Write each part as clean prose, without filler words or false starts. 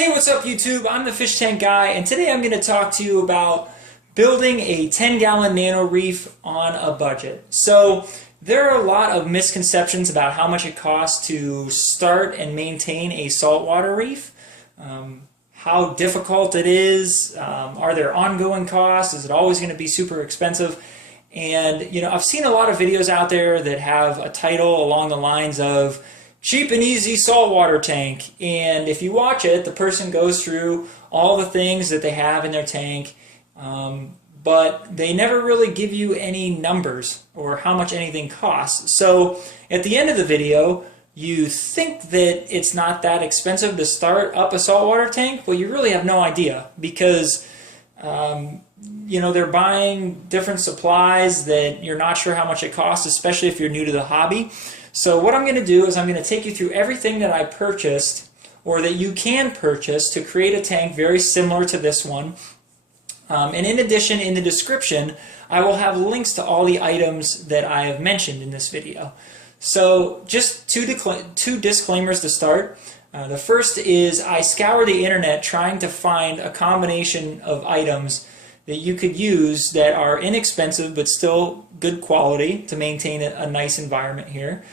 Hey, what's up YouTube? I'm the Fish Tank Guy, and today I'm going to talk to you about building a 10-gallon Nano Reef on a budget. So there are a lot of misconceptions about how much it costs to start and maintain a saltwater reef, how difficult it is, are there ongoing costs, is it always going to be super expensive? And I've seen a lot of videos out there that have a title along the lines of cheap and easy saltwater tank, and if you watch it, the person goes through all the things that they have in their tank, but they never really give you any numbers or how much anything costs. So at the end of the video, you think that it's not that expensive to start up a saltwater tank, but you really have no idea because they're buying different supplies that you're not sure how much it costs, especially if you're new to the hobby. So what I'm going to do is I'm going to take you through everything that I purchased or that you can purchase to create a tank very similar to this one. And in addition, in the description, I will have links to all the items that I have mentioned in this video. So just two disclaimers to start. The first is I scour the internet trying to find a combination of items that you could use that are inexpensive but still good quality to maintain a nice environment here.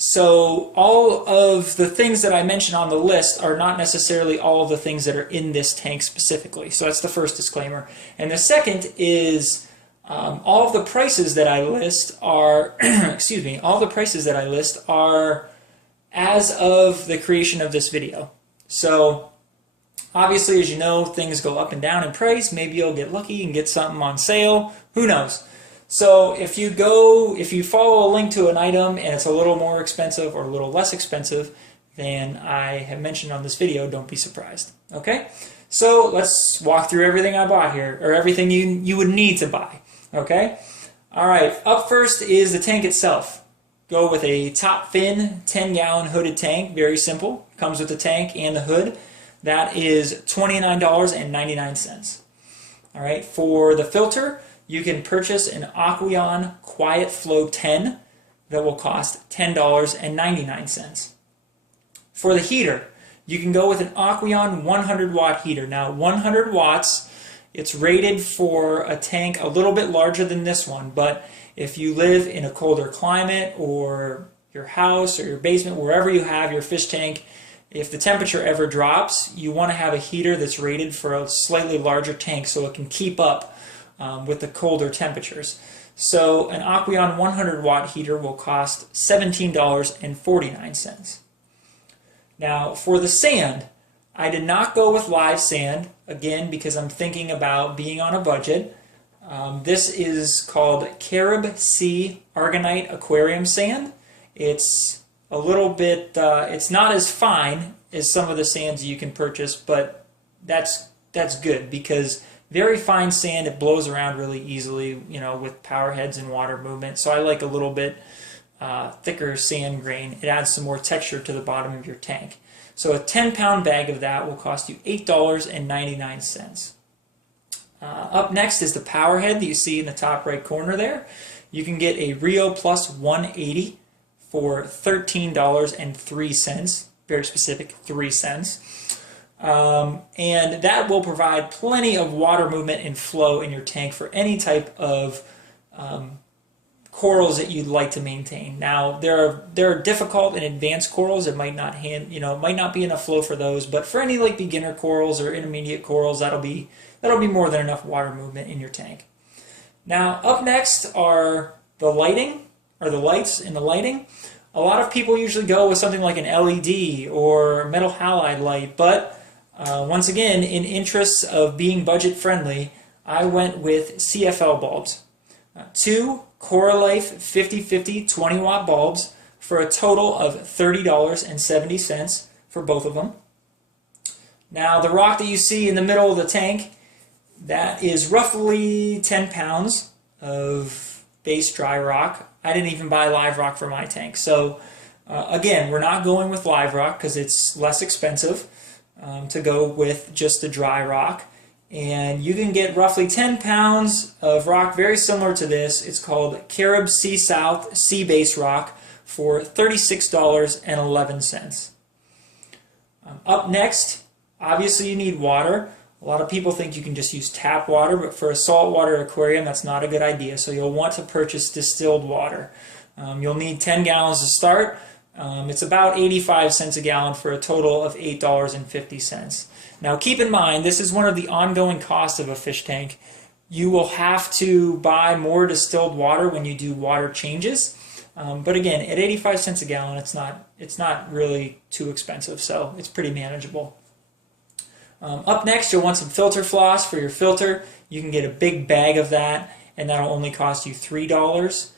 So all of the things that I mentioned on the list are not necessarily all of the things that are in this tank specifically. So that's the first disclaimer. And the second is all of the prices that I list are excuse me, all the prices that I list are as of the creation of this video. So obviously, as you know, things go up and down in price. Maybe you'll get lucky and get something on sale. Who knows? So if you follow a link to an item and it's a little more expensive or a little less expensive than I have mentioned on this video, don't be surprised. Okay? So let's walk through everything I bought here, or everything you would need to buy. Okay? Alright, up first is the tank itself. Go with a top fin 10-gallon hooded tank. Very simple. Comes with the tank and the hood. That is $29.99. All right, for the filter, you can purchase an Aqueon Quiet Flow 10 that will cost $10.99. For the heater, you can go with an Aqueon 100-watt heater. Now, 100 watts, it's rated for a tank a little bit larger than this one, but if you live in a colder climate or your house or your basement, wherever you have your fish tank, if the temperature ever drops, you want to have a heater that's rated for a slightly larger tank so it can keep up with the colder temperatures. So an Aqueon 100-watt heater will cost $17.49. Now for the sand, I did not go with live sand, again because I'm thinking about being on a budget. This is called Carib Sea Argonite Aquarium Sand. It's a little bit, it's not as fine as some of the sands you can purchase, but that's good because very fine sand, it blows around really easily, with power heads and water movement. So I like a little bit thicker sand grain. It adds some more texture to the bottom of your tank. So a 10-pound bag of that will cost you $8.99. Up next is the power head that you see in the top right corner there. You can get a Rio Plus 180 for $13.03, very specific, 3 cents. And that will provide plenty of water movement and flow in your tank for any type of corals that you'd like to maintain. Now, there are difficult and advanced corals that might not might not be enough flow for those, but for any like beginner corals or intermediate corals, that'll be more than enough water movement in your tank. Now, up next are the lighting, or the lights in the lighting. A lot of people usually go with something like an LED or metal halide light, but once again, in interests of being budget friendly, I went with CFL bulbs. 2 Coralife 50/50 20-watt bulbs for a total of $30.70 for both of them. Now, the rock that you see in the middle of the tank, that is roughly 10 pounds of base dry rock. I didn't even buy live rock for my tank. So again, we're not going with live rock because it's less expensive to go with just the dry rock. And you can get roughly 10 pounds of rock very similar to this. It's called Carib Sea South Sea Base Rock for $36.11. Up next Obviously you need water. A lot of people think you can just use tap water, but for a saltwater aquarium that's not a good idea. So you'll want to purchase distilled water. You'll need 10 gallons to start. It's about 85 cents a gallon for a total of $8.50. Now keep in mind, this is one of the ongoing costs of a fish tank. You will have to buy more distilled water when you do water changes. But again, at 85 cents a gallon, it's not really too expensive, so it's pretty manageable. Up next, you'll want some filter floss for your filter. You can get a big bag of that, and that'll only cost you $3.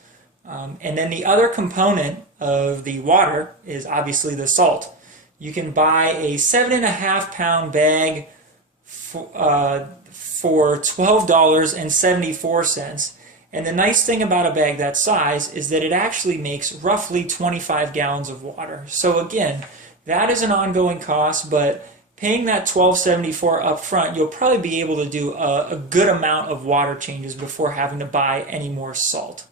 And then the other component of the water is obviously the salt. You can buy a 7.5-pound bag for $12.74. And the nice thing about a bag that size is that it actually makes roughly 25 gallons of water. So again, that is an ongoing cost, but paying that $12.74 up front, you'll probably be able to do a good amount of water changes before having to buy any more salt.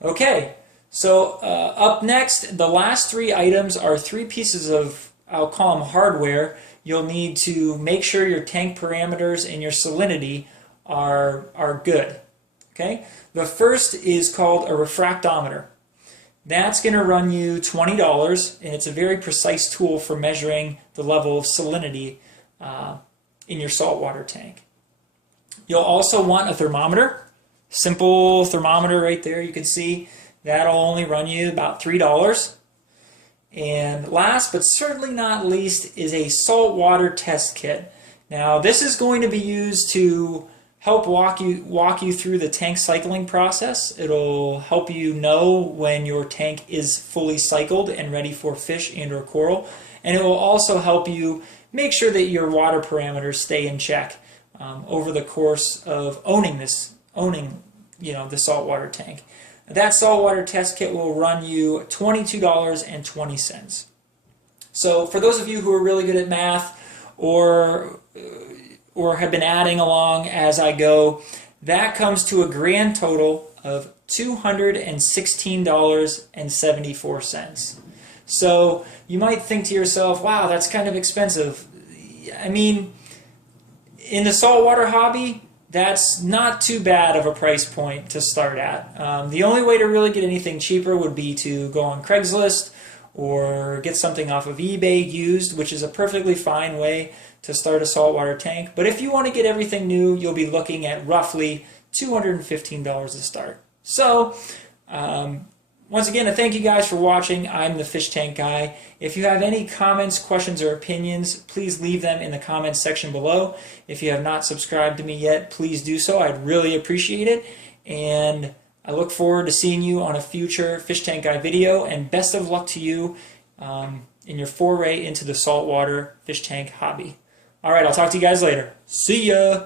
Okay, so up next, the last three items are three pieces of, I'll call them hardware. You'll need to make sure your tank parameters and your salinity are good. Okay, the first is called a refractometer. That's going to run you $20, and it's a very precise tool for measuring the level of salinity in your saltwater tank. You'll also want a thermometer. Simple thermometer right there, you can see. That'll only run you about $3. And last but certainly not least is a saltwater test kit. Now this is going to be used to help walk you through the tank cycling process. It'll help you know when your tank is fully cycled and ready for fish and or coral. And it will also help you make sure that your water parameters stay in check over the course of owning the saltwater tank. That saltwater test kit will run you $22.20. So for those of you who are really good at math or have been adding along as I go, that comes to a grand total of $216.74. So you might think to yourself, wow, that's kind of expensive. I mean, in the saltwater hobby, that's not too bad of a price point to start at. The only way to really get anything cheaper would be to go on Craigslist or get something off of eBay used, which is a perfectly fine way to start a saltwater tank. But if you want to get everything new, you'll be looking at roughly $215 to start. So, once again, I thank you guys for watching. I'm the Fish Tank Guy. If you have any comments, questions, or opinions, please leave them in the comments section below. If you have not subscribed to me yet, please do so. I'd really appreciate it. And I look forward to seeing you on a future Fish Tank Guy video. And best of luck to you in your foray into the saltwater fish tank hobby. All right, I'll talk to you guys later. See ya!